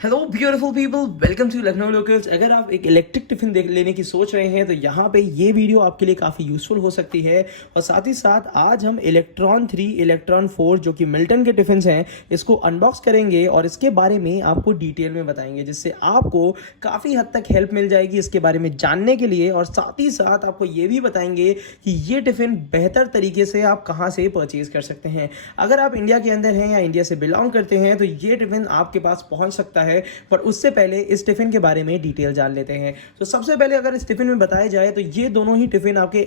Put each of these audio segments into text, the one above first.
Hello beautiful people, welcome to Lucknow locals. अगर आप एक इलेक्ट्रिक टिफिन लेने की सोच रहे हैं तो यहाँ पे ये वीडियो आपके लिए काफ़ी यूजफुल हो सकती है। और साथ ही साथ आज हम इलेक्ट्रॉन 3 इलेक्ट्रॉन 4 जो कि मिल्टन के टिफिन हैं इसको अनबॉक्स करेंगे और इसके बारे में आपको डिटेल में बताएंगे, जिससे आपको काफ़ी हद तक हेल्प मिल जाएगी इसके बारे में जानने के लिए। और साथ ही साथ आपको ये भी बताएंगे कि ये टिफिन बेहतर तरीके से आप कहाँ से परचेज कर सकते हैं। अगर आप इंडिया के अंदर हैं या इंडिया से बिलोंग करते हैं तो ये टिफिन आपके पास पहुँच सकता है। पर उससे पहले इस टिफिन के बारे में डिटेल जान लेते हैं। तो सबसे पहले अगर इस टिफिन में बताया जाए तो ये दोनों ही टिफिन आपके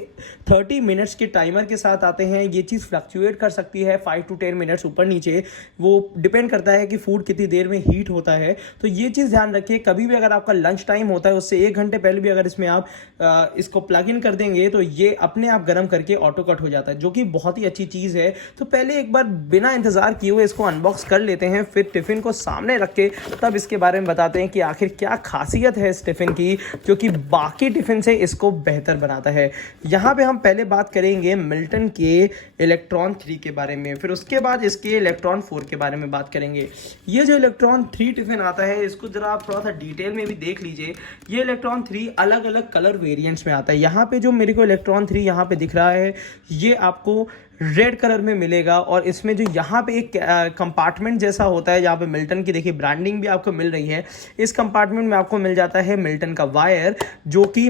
30 मिनट्स के टाइमर के साथ आते हैं। ये चीज़ फ्लक्चुएट कर सकती है 5 to 10 मिनट्स ऊपर नीचे, वो डिपेंड करता है कि फूड कितनी देर में हीट होता है। तो ये चीज़ ध्यान रखिए, कभी भी अगर आपका लंच टाइम होता है उससे 1 घंटे पहले भी अगर इसमें आप इसको प्लग इन कर देंगे तो ये अपने आप गर्म करके ऑटो कट हो जाता है, जो कि बहुत ही अच्छी चीज़ है। तो पहले एक बार बिना इंतज़ार किए हुए इसको अनबॉक्स कर लेते हैं, फिर टिफिन को सामने रख के तब इसके बारे में बताते हैं कि आखिर क्या खासियत है इस टिफिन की जो कि बाकी टिफिन से इसको बेहतर बनाता है। यहाँ पे हम पहले बात करेंगे मिल्टन के इलेक्ट्रॉन 3 के बारे में, फिर उसके बाद इसके इलेक्ट्रॉन 4 के बारे में बात करेंगे। ये जो इलेक्ट्रॉन 3 टिफिन आता है इसको जरा आप थोड़ा सा डिटेल में भी देख लीजिए। ये इलेक्ट्रॉन 3 अलग अलग कलर वेरिएंट्स में आता है। यहाँ पे जो मेरे को इलेक्ट्रॉन 3 यहाँ पे दिख रहा है ये आपको रेड कलर में मिलेगा। और इसमें जो यहाँ पे एक कंपार्टमेंट जैसा होता है जहाँ पे मिल्टन की देखिए ब्रांडिंग भी आपको मिल रही है। इस कंपार्टमेंट में आपको मिल जाता है मिल्टन का वायर, जो कि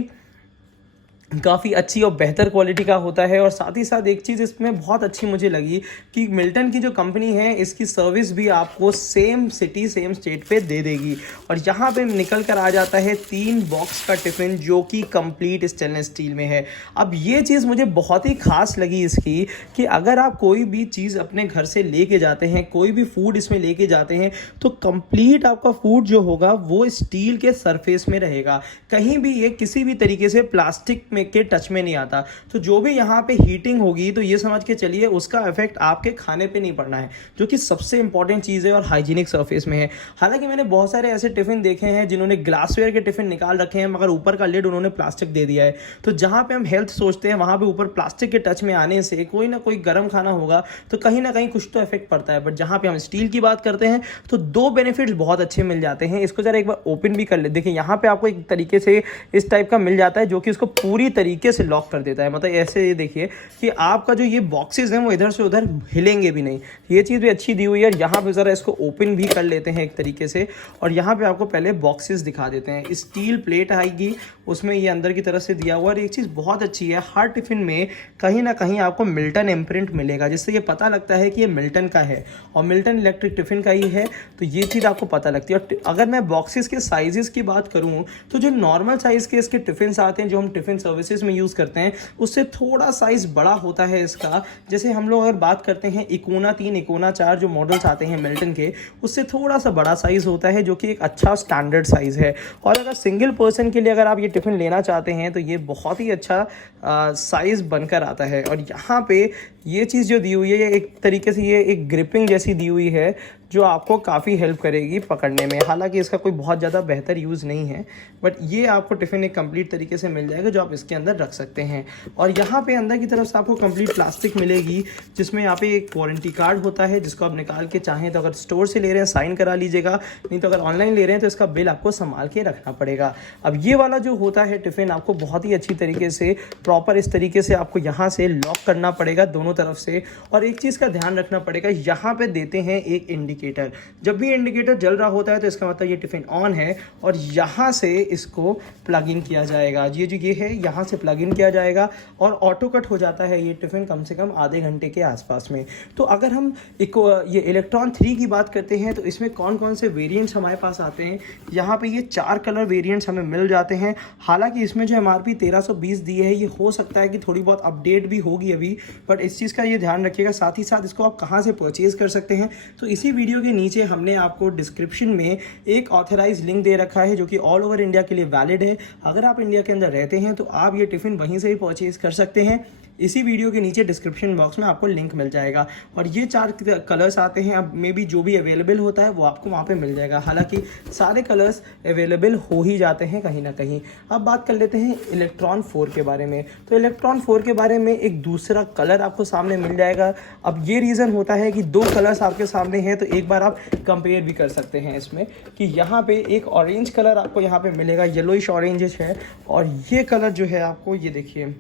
काफ़ी अच्छी और बेहतर क्वालिटी का होता है। और साथ ही साथ एक चीज़ इसमें बहुत अच्छी मुझे लगी कि मिल्टन की जो कंपनी है इसकी सर्विस भी आपको सेम सिटी सेम स्टेट पे दे देगी। और यहाँ पे निकल कर आ जाता है 3 बॉक्स का टिफ़िन जो कि कंप्लीट स्टेनलेस स्टील में है। अब ये चीज़ मुझे बहुत ही खास लगी इसकी कि अगर आप कोई भी चीज़ अपने घर से लेके जाते हैं, कोई भी फूड इसमें लेके जाते हैं तो कंप्लीट आपका फूड जो होगा वो स्टील के सरफेस में रहेगा, कहीं भी ये किसी भी तरीके से प्लास्टिक में के टच में नहीं आता। तो जो भी यहाँ पे हीटिंग होगी तो ये समझ के चलिए उसका इफेक्ट आपके खाने पे नहीं पड़ना है, जो कि सबसे इंपॉर्टेंट चीज़ है और हाइजीनिक सरफेस में है। हालांकि मैंने बहुत सारे ऐसे टिफिन देखे हैं जिन्होंने ग्लासवेयर के टिफिन निकाल रखे हैं मगर ऊपर का लिड उन्होंने प्लास्टिक दे दिया है। तो जहाँ पे हम हेल्थ सोचते हैं वहाँ पे ऊपर प्लास्टिक के टच में आने से कोई ना कोई गर्म खाना होगा तो कहीं ना कहीं कुछ तो इफेक्ट पड़ता है। बट जहाँ पे हम स्टील की बात करते हैं तो 2 बेनिफिट्स बहुत अच्छे मिल जाते हैं। इसको जरा एक बार ओपन भी कर ले, देखिए यहाँ पे आपको एक तरीके से इस टाइप का मिल जाता है जो कि इसको पूरी तरीके से लॉक कर देता है। मतलब ऐसे ये देखिए कि आपका जो ये बॉक्सेस हैं वो इधर से उधर हिलेंगे भी नहीं। ये चीज़ भी अच्छी दी हुई है। यहाँ पे ज़रा इसको ओपन भी कर लेते हैं एक तरीके से और यहाँ पे आपको पहले बॉक्सेस दिखा देते हैं। स्टील प्लेट आएगी, उसमें ये अंदर की तरफ से दिया हुआ। और एक चीज़ बहुत अच्छी है, हर टिफ़िन में कहीं ना कहीं आपको मिल्टन इम्प्रिंट मिलेगा, जिससे ये पता लगता है कि ये मिल्टन का है और मिल्टन इलेक्ट्रिक टिफ़िन का ही है। तो ये चीज़ आपको पता लगती है। और अगर मैं बॉक्सेस के साइजेस की बात करूँ तो जो नॉर्मल साइज़ के इसके टिफ़िन आते हैं जो हम टिफ़िन सर्विसेज में यूज़ करते हैं उससे थोड़ा साइज़ बड़ा होता है इसका। जैसे हम लोग अगर बात करते हैं इकोना 3 इकोना 4 जो मॉडल्स आते हैं मिल्टन के, उससे थोड़ा सा बड़ा साइज़ होता है जो कि एक अच्छा स्टैंडर्ड साइज़ है। और अगर सिंगल पर्सन के लिए अगर आप ये टिफ़िन लेना चाहते हैं तो ये बहुत ही अच्छा साइज़ बनकर आता है। और यहाँ पे ये चीज़ जो दी हुई है ये एक तरीके से ये एक ग्रिपिंग जैसी दी हुई है जो आपको काफ़ी हेल्प करेगी पकड़ने में। हालांकि इसका कोई बहुत ज़्यादा बेहतर यूज़ नहीं है, बट ये आपको टिफ़िन एक कंप्लीट तरीके से मिल जाएगा जो आप इसके अंदर रख सकते हैं। और यहाँ पे अंदर की तरफ से आपको कंप्लीट प्लास्टिक मिलेगी जिसमें यहाँ पे एक वारंटी कार्ड होता है जिसको आप निकाल के चाहें तो अगर स्टोर से ले रहे हैं साइन करा लीजिएगा, नहीं तो अगर ऑनलाइन ले रहे हैं तो इसका बिल आपको संभाल के रखना पड़ेगा। अब ये वाला जो होता है टिफ़िन आपको बहुत ही अच्छी तरीके से प्रॉपर इस तरीके से आपको यहाँ से लॉक करना पड़ेगा दोनों तरफ से। और एक चीज़ का ध्यान रखना पड़ेगा, यहाँ पे देते हैं एक इंडिकेटर। जब भी इंडिकेटर जल रहा होता है तो इसका मतलब ये टिफ़िन ऑन है और यहाँ से इसको प्लग इन किया जाएगा। ये जो ये है यहाँ से प्लग इन किया जाएगा और ऑटो कट हो जाता है ये टिफ़िन कम से कम आधे घंटे के आसपास में। तो अगर हम ये इलेक्ट्रॉन 3 की बात करते हैं तो इसमें कौन कौन से वेरिएंट्स हमारे पास आते हैं, यहाँ पे ये 4 कलर वेरिएंट्स हमें मिल जाते हैं। हालांकि इसमें जो MRP 1320 दी है ये हो सकता है कि थोड़ी बहुत अपडेट भी होगी अभी, बट इस चीज़ का ये ध्यान रखिएगा। साथ ही साथ इसको आप कहाँ से परचेज़ कर सकते हैं तो इसी वीडियो के नीचे हमने आपको डिस्क्रिप्शन में एक ऑथराइज लिंक दे रखा है जो कि ऑल ओवर इंडिया के लिए वैलिड है। अगर आप इंडिया के अंदर रहते हैं तो आप ये टिफ़िन वहीं से ही परचेज़ कर सकते हैं। इसी वीडियो के नीचे डिस्क्रिप्शन बॉक्स में आपको लिंक मिल जाएगा। और ये 4 कलर्स आते हैं, अब मे बी जो भी अवेलेबल होता है वो आपको वहाँ पे मिल जाएगा। हालांकि सारे कलर्स अवेलेबल हो ही जाते हैं कहीं ना कहीं। अब बात कर लेते हैं इलेक्ट्रॉन 4 के बारे में। तो इलेक्ट्रॉन 4 के बारे में एक दूसरा कलर आपको सामने मिल जाएगा। अब ये रीज़न होता है कि 2 कलर्स आपके सामने हैं, तो एक बार आप कंपेयर भी कर सकते हैं इसमें कि यहाँ पे एक ऑरेंज कलर आपको यहाँ पे मिलेगा, येलोइश ऑरेंजिश है, और ये कलर जो है आपको ये देखिए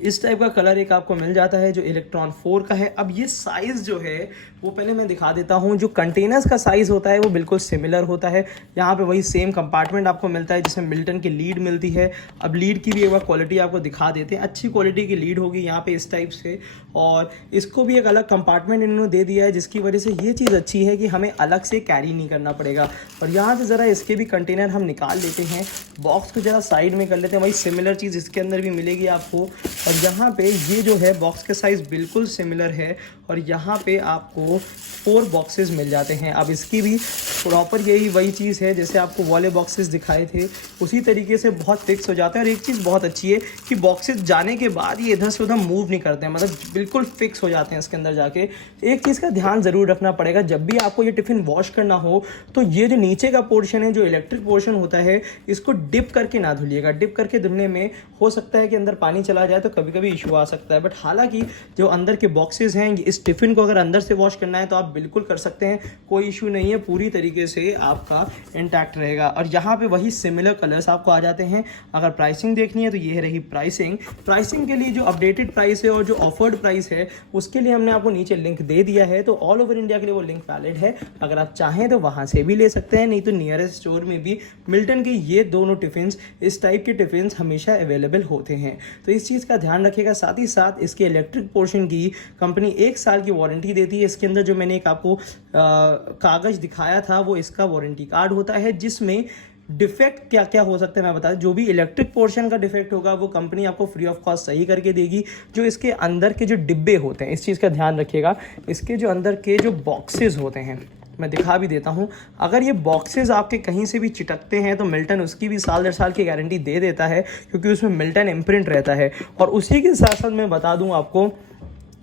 इस टाइप का कलर एक आपको मिल जाता है जो इलेक्ट्रॉन 4 का है। अब ये साइज़ जो है वो पहले मैं दिखा देता हूँ। जो कंटेनर्स का साइज़ होता है वो बिल्कुल सिमिलर होता है। यहाँ पे वही सेम कंपार्टमेंट आपको मिलता है जिसमें मिल्टन की लीड मिलती है। अब लीड की भी एक बार क्वालिटी आपको दिखा देते हैं, अच्छी क्वालिटी की लीड होगी यहाँ पे इस टाइप से, और इसको भी एक अलग कंपार्टमेंट इन्होंने दे दिया है, जिसकी वजह से ये चीज़ अच्छी है कि हमें अलग से कैरी नहीं करना पड़ेगा। और यहाँ से ज़रा इसके भी कंटेनर हम निकाल लेते हैं, बॉक्स को ज़रा साइड में कर लेते हैं। वही सिमिलर चीज़ इसके अंदर भी मिलेगी आपको। और यहाँ पे ये जो है बॉक्स का साइज़ बिल्कुल सिमिलर है, और यहाँ पे आपको 4 बॉक्सेस मिल जाते हैं। अब इसकी भी प्रॉपर यही वही चीज़ है जैसे आपको वाले बॉक्सेस दिखाए थे, उसी तरीके से बहुत फिक्स हो जाते हैं। और एक चीज़ बहुत अच्छी है कि बॉक्सेस जाने के बाद ये इधर से उधर मूव नहीं करते हैं, मतलब बिल्कुल फिक्स हो जाते हैं इसके अंदर जाके। एक चीज़ का ध्यान ज़रूर रखना पड़ेगा, जब भी आपको ये टिफ़िन वॉश करना हो तो ये जो नीचे का पोर्शन है, जो इलेक्ट्रिक पोर्शन होता है, इसको डिप करके ना धुलिएगा। डिप करके धुलने में हो सकता है कि अंदर पानी चला जाए, तो कभी कभी इशू आ सकता है। बट हालांकि जो अंदर के बॉक्सेस हैं, इस टिफ़िन को अगर अंदर से वॉश करना है तो आप बिल्कुल कर सकते हैं, कोई इशू नहीं है, पूरी तरीके से आपका इंटैक्ट रहेगा। और यहाँ पे वही सिमिलर कलर्स आपको आ जाते हैं। अगर प्राइसिंग देखनी है तो ये रही प्राइसिंग के लिए जो अपडेटेड प्राइस है और जो ऑफर्ड प्राइस है उसके लिए हमने आपको नीचे लिंक दे दिया है। तो ऑल ओवर इंडिया के लिए वो लिंक वैलिड है, अगर आप चाहें तो वहाँ से भी ले सकते हैं, नहीं तो नियरेस्ट स्टोर में भी मिल्टन के ये दोनों टिफ़िन्स, इस टाइप के टिफ़िन्स हमेशा अवेलेबल होते हैं। तो इस चीज़ का ध्यान रखिएगा। साथ ही साथ इसके इलेक्ट्रिक पोर्शन की कंपनी 1 साल की वारंटी देती है। इसके अंदर जो मैंने एक आपको कागज़ दिखाया था वो इसका वारंटी कार्ड होता है, जिसमें डिफेक्ट क्या क्या हो सकते हैं मैं बता दूं। जो भी इलेक्ट्रिक पोर्शन का डिफेक्ट होगा वो कंपनी आपको फ्री ऑफ कॉस्ट सही करके देगी। जो इसके अंदर के जो डिब्बे होते हैं, इस चीज़ का ध्यान रखिएगा, इसके जो अंदर के जो बॉक्सेस होते हैं, मैं दिखा भी देता हूं। अगर ये बॉक्सेस आपके कहीं से भी चिटकते हैं तो मिल्टन उसकी भी साल 1.5 साल की गारंटी दे देता है, क्योंकि उसमें मिल्टन इम्प्रिंट रहता है। और उसी के साथ साथ मैं बता दूं आपको,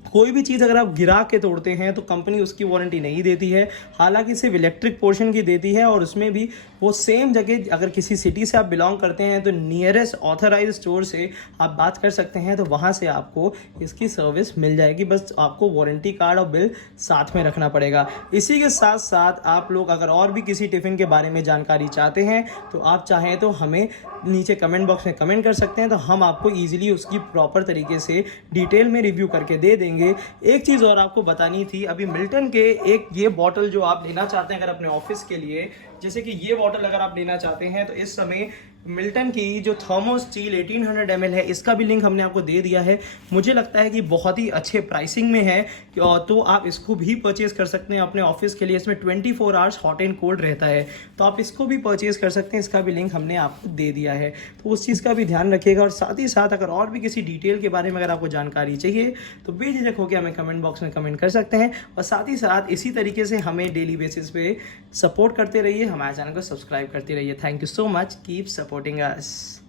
कोई भी चीज़ अगर आप गिरा के तोड़ते हैं तो कंपनी उसकी वारंटी नहीं देती है, हालांकि सिर्फ इलेक्ट्रिक पोर्शन की देती है। और उसमें भी वो सेम जगह, अगर किसी सिटी से आप बिलोंग करते हैं तो नियरेस्ट ऑथराइज स्टोर से आप बात कर सकते हैं, तो वहाँ से आपको इसकी सर्विस मिल जाएगी। बस आपको वारंटी कार्ड और बिल साथ में रखना पड़ेगा। इसी के साथ साथ आप लोग अगर और भी किसी टिफ़िन के बारे में जानकारी चाहते हैं तो आप चाहें तो हमें नीचे कमेंट बॉक्स में कमेंट कर सकते हैं, तो हम आपको ईजिली उसकी प्रॉपर तरीके से डिटेल में रिव्यू करके दे देंगे। एक चीज़ और आपको बतानी थी, अभी मिल्टन के एक ये बॉटल जो आप लेना चाहते हैं अगर अपने ऑफिस के लिए, जैसे कि ये बॉटल अगर आप लेना चाहते हैं तो इस समय मिल्टन की जो थर्मो स्टील 1800 ml है, इसका भी लिंक हमने आपको दे दिया है। मुझे लगता है कि बहुत ही अच्छे प्राइसिंग में है, तो आप इसको भी परचेज कर सकते हैं अपने ऑफिस के लिए। इसमें 24 आवर्स हॉट एंड कोल्ड रहता है, तो आप इसको भी परचेज कर सकते हैं। इसका भी लिंक हमने आपको दे दिया है, तो उस चीज़ का भी ध्यान रखिएगा। और साथ ही साथ अगर और भी किसी डिटेल के बारे में अगर आपको जानकारी चाहिए तो बेझिझक होकर हमें कमेंट बॉक्स में कमेंट कर सकते हैं। और साथ ही साथ इसी तरीके से हमें डेली बेसिस पे सपोर्ट करते रहिए, हमारे चैनल को सब्सक्राइब करते रहिए। Thank you so much, keep supporting us.